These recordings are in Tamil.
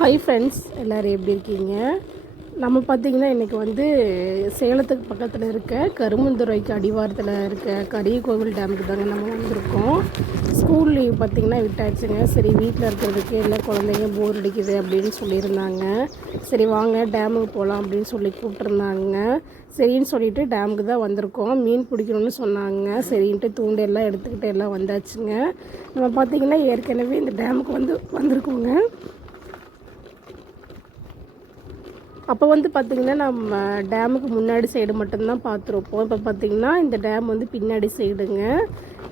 ஹாய் ஃப்ரெண்ட்ஸ் எல்லோரும் எப்படி இருக்கீங்க? நம்ம பார்த்திங்கன்னா இன்றைக்கி வந்து சேலத்துக்கு பக்கத்தில் இருக்க கருமந்துறைக்கு அடிவாரத்தில் இருக்க கரிய கோவில் டேமுக்கு தாங்க நம்ம வந்திருக்கோம். ஸ்கூல் லீவ் பார்த்திங்கன்னா விட்டாச்சுங்க. சரி வீட்டில் இருக்கிறதுக்கு இல்லை குழந்தைங்க போர் அடிக்குது அப்படின்னு சொல்லியிருந்தாங்க. சரி வாங்க டேமுக்கு போகலாம் அப்படின்னு சொல்லி கூப்பிட்ருந்தாங்க சரின்னு சொல்லிட்டு டேமுக்கு தான் வந்திருக்கோம். மீன் பிடிக்கணும்னு சொன்னாங்க. சரின்ட்டு தூண்டெல்லாம் எடுத்துக்கிட்டு எல்லாம் வந்தாச்சுங்க. நம்ம பார்த்திங்கன்னா ஏற்கனவே இந்த டேமுக்கு வந்து வந்திருக்கோங்க. அப்போ வந்து பார்த்திங்கன்னா நம்ம டேமுக்கு முன்னாடி சைடு மட்டும்தான் பார்த்துருப்போம் இப்போ பார்த்திங்கன்னா இந்த டேம் வந்து பின்னாடி சைடுங்க.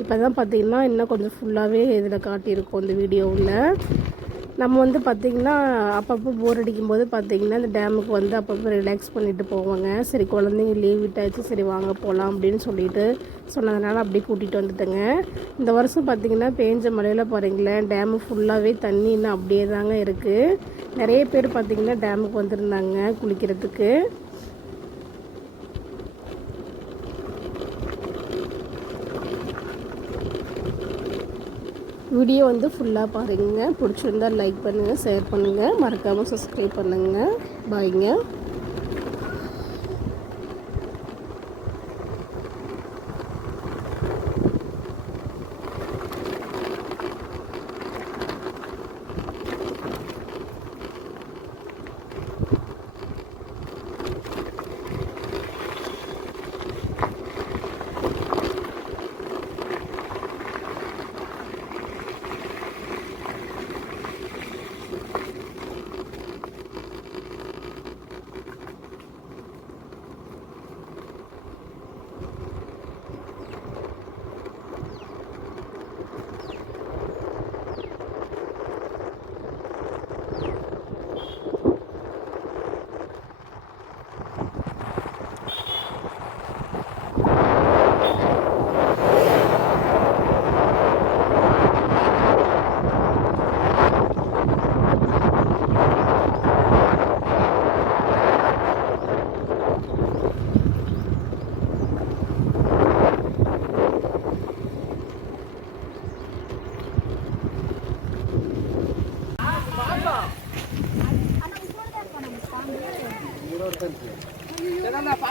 இப்போ தான் பார்த்திங்கன்னா இன்னும் கொஞ்சம் ஃபுல்லாகவே இதில் காட்டியிருக்கோம் இந்த வீடியோவில். நம்ம வந்து பார்த்திங்கன்னா அப்பப்போ போர் அடிக்கும்போது பார்த்திங்கன்னா இந்த டேமுக்கு வந்து அப்பப்போ ரிலாக்ஸ் பண்ணிட்டு போவாங்க. சரி குழந்தைங்க லீவ் விட்டாச்சு சரி வாங்க போகலாம் அப்படின்னு சொல்லிட்டு சொன்னதுனால அப்படியே கூட்டிகிட்டு வந்துட்டேங்க. இந்த வருஷம் பார்த்திங்கன்னா பேஞ்ச மழையில் பாருங்களேன் டேமு ஃபுல்லாகவே தண்ணி இன்னும் அப்படியே தாங்க இருக்குது நிறைய பேர் பார்த்திங்கன்னா டேமுக்கு வந்திருந்தாங்க குளிக்கிறதுக்கு. வீடியோ வந்து ஃபுல்லாக பாருங்க. பிடிச்சிருந்தா லைக் பண்ணுங்கள் ஷேர் பண்ணுங்கள் மறக்காமல் சப்ஸ்கிரைப் பண்ணுங்கள் பாய்ங்க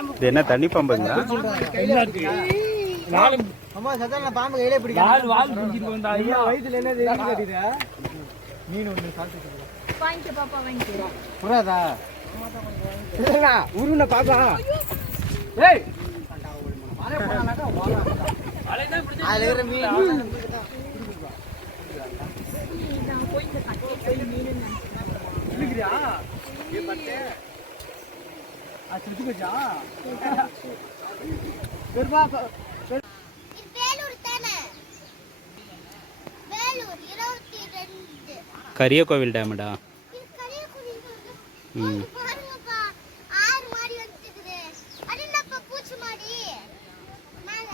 இது என்ன தண்ணி பாம்புங்களா? அம்மா சத்தான பாம்பு கையிலே பிடிக்கும் வயிற்றுல என்ன தெரியுது கட்டிடுற மீன் ஒன்று சாப்பிட்டு வாங்கிக்க பாப்பா வாங்கிக்க. புறாதா? இல்லைண்ணா உருண்ண பாப்பா. ஏய்! அதுல இருக்கிற மீன். தானே? வேலூர் இருபத்தி ரெண்டு கரிய கோவில் டேமுடா ம். அங்க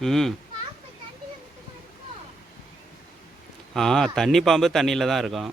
ம். ஆ தண்ணி பாம்பு தண்ணியில் தான் இருக்கும்.